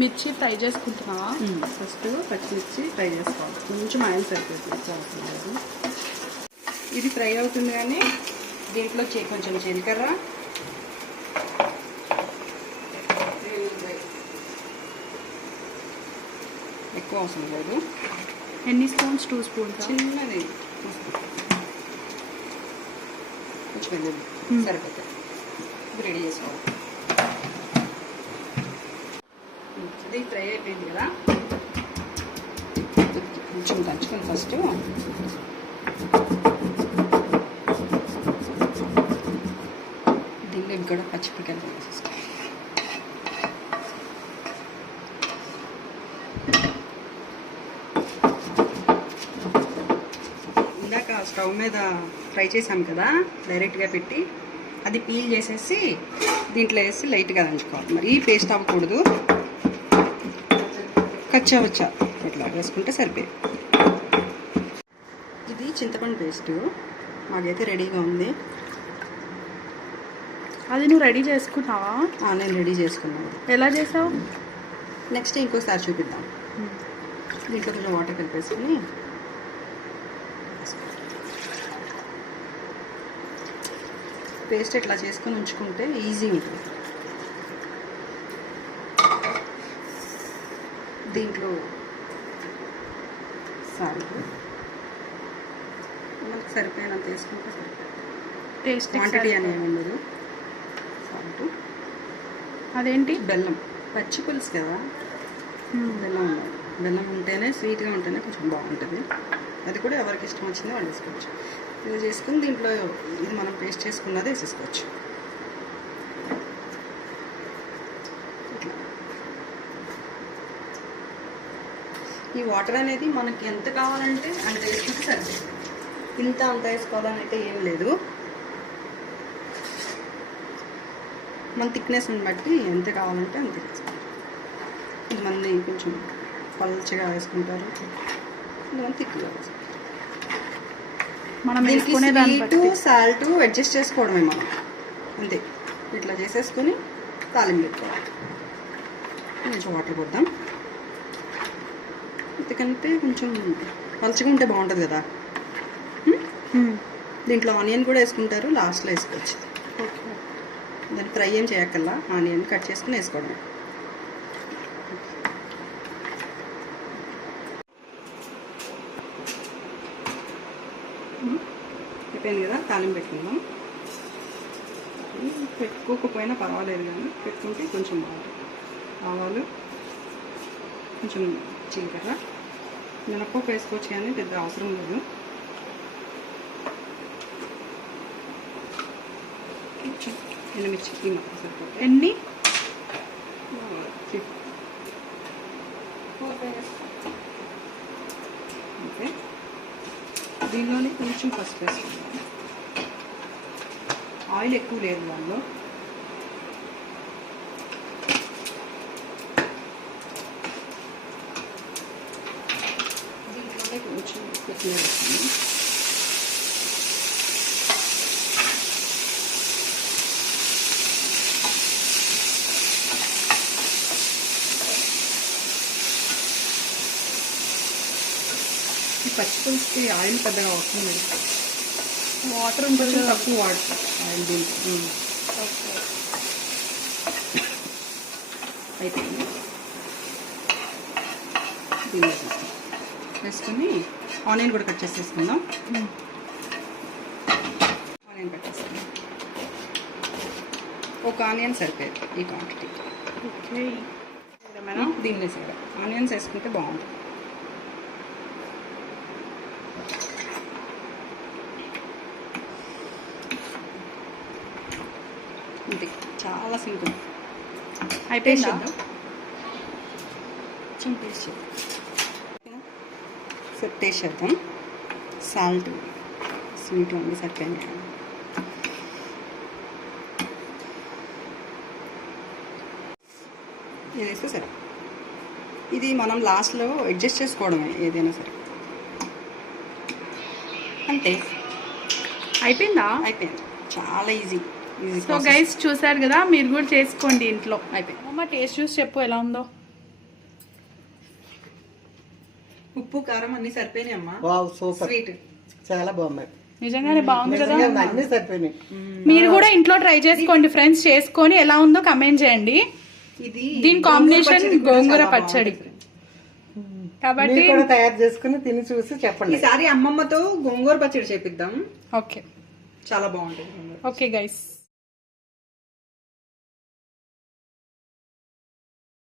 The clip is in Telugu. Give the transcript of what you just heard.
మిర్చి ఫ్రై చేసుకుంటున్నావా? ఫస్ట్ పచ్చిమిర్చి ఫ్రై చేసుకోవాలి. కొంచెం ఆయిల్ సరిపోతుంది, అవసరం లేదు. ఇది ఫ్రై అవుతుంది కానీ దీంట్లో కొంచెం జీలకర్ర, ఎక్కువ అవసరం లేదు. ఎన్ని స్పూన్స్? 2 స్పూన్స్. చిన్నది కొంచెం వెళ్ళదు, సరిపోతుంది. ఇది రెడీ చేసుకోవాలి. ఇది ఫ్రై అయిపోయింది కదా, కొంచెం దంచుకొని ఫస్ట్ దీనిలో కూడా పచ్చిమిరపకాయలు వేసేసుకోవాలి. ఇందాక స్టవ్ మీద ఫ్రై చేసాం కదా, డైరెక్ట్గా పెట్టి అది పీల్ చేసేసి దీంట్లో వేసి లైట్గా దంచుకోవాలి. మరి పేస్ట్ అవ్వకూడదు, కచ్చా ఇట్లా వేసుకుంటే సరిపోయి. ఇది చింతపండు పేస్ట్ మాకైతే రెడీగా ఉంది. అది నువ్వు రెడీ చేసుకున్నావా? నేను రెడీ చేసుకున్నాను. ఎలా చేసావు? నెక్స్ట్ ఇంకోసారి చూపిద్దాం. దీంట్లో కొంచెం వాటర్ కలిపేసుకుని పేస్ట్ ఇట్లా చేసుకొని ఉంచుకుంటే ఈజీ ఉంటుంది. దీంట్లో సాల్ట్ మనకు సరిపోయినంత వేసుకుంటే సరిపోతుంది. టేస్ట్ క్వాంటిటీ అనేది ఉండదు. సాల్ట్, అదేంటి? బెల్లం, పచ్చి పులుసు కదా, బెల్లం ఉండాలి. బెల్లం ఉంటేనే స్వీట్గా ఉంటేనే కొంచెం బాగుంటుంది. అది కూడా ఎవరికి ఇష్టం వచ్చిందో వాళ్ళు వేసుకోవచ్చు. ఇలా చేసుకుని దీంట్లో ఇది మనం పేస్ట్ చేసుకున్నది వేసేసుకోవచ్చు. ఇట్లా ఈ వాటర్ అనేది మనకి ఎంత కావాలంటే అంత వేసుకుంటే సరిపోతుంది. ఇంత అంత వేసుకోవాలని అయితే ఏం లేదు. మన థిక్నెస్ని బట్టి ఎంత కావాలంటే అంత వేసుకోవాలి. కొంతమంది కొంచెం పల్చగా వేసుకుంటారు, కొంతమంది థిక్గా వేసుకుంటారు. మనం వేసుకునే స్వీటు సాల్ట్ అడ్జస్ట్ చేసుకోవడమే మనం, అంతే. ఇట్లా చేసేసుకొని తాలింపు పెట్టుకోవాలి. కొంచెం వాటర్ పోద్దాం, ఎందుకంటే కొంచెం పలచగా ఉంటే బాగుంటుంది కదా. దీంట్లో ఆనియన్ కూడా వేసుకుంటారు, లాస్ట్లో వేసుకోవచ్చు. దాన్ని ఫ్రై ఏం చేయక్కల్లా, ఆనియన్ కట్ చేసుకుని వేసుకోవడం. అయిపోయింది కదా, తాలింపు పెట్టుకుందాం. పెట్టుకోకపోయినా పర్వాలేదు కానీ పెట్టుకుంటే కొంచెం బాగుంటుంది. ఆవాలు, కొంచెం జీలకర్ర, మినపప్పు వేసుకోవచ్చు కానీ పెద్ద అవసరం లేదు. ఎండుమిర్చి సరిపోతుంది. ఎన్ని? ఓకే, దీనిలోనే కొంచెం పసుపు వేసుకుందాం. ఆయిల్ ఎక్కువ లేదు దానిలో. దీంట్లోనే కొంచెం కొత్తిమీర వేసుకుందాం. పచ్చి పులుసుకి ఆయిల్ పెద్దగా అవసరం లేదు, వాటర్ ఉంటుంది, తక్కువ వాటర్ ఆయిల్ దీనికి. అయిపోయింది. దీన్ని వేసుకొని ఆనియన్ కూడా కట్ చేసేసుకుందాం. ఆనియన్ కట్ చేసుకుందాం. ఒక ఆనియన్ సరిపోయేది ఈ క్వాంటిటీ. ఓకే, దీన్ని వేసాడు ఆనియన్స్ వేసుకుంటే బాగుంటుంది. ఇది చాలా సింపుల్. అయిపోయిందా? కొంచెం టేస్ట్ చేద్దాం. టేస్ట్ చేద్దాం. సాల్ట్, స్వీట్ ఉంది సరిపోయింది. ఇది వేస్తే సరే. ఇది మనం లాస్ట్లో అడ్జస్ట్ చేసుకోవడమే ఏదైనా సరే. అంతే, అయిపోయిందా? అయిపోయింది. చాలా ఈజీ. సో గైస్ చూసారు కదా, మీరు కూడా చేసుకోండి ఇంట్లో. అయిపోయింది. అమ్మ టేస్ట్ చూసి చెప్పు ఎలా ఉందో. ఉప్పు కారం అన్ని సరిపోయినాయి అమ్మా. Wow super, sweet. చాలా బాగున్నాయి. నిజంగానే బాగుంది కదా. నిజంగా అన్ని సరిపోయినాయి. మీరు కూడా ఇంట్లో ట్రై చేసుకోండి ఫ్రెండ్స్, చేసుకొని ఎలా ఉందో కమెంట్ చేయండి. ఇది దీని కాంబినేషన్ పచ్చడి కూడా గోంగూర చాలా పచ్చడి బాగుంటుంది. కాబట్టి మీరు కూడా తయారు చేసుకుని తిని చూసి చెప్పండి. ఈసారి అమ్మమ్మతో గోంగూర పచ్చడి చేపిద్దాం. ఓకే చాలా బాగుంటుంది. Okay guys.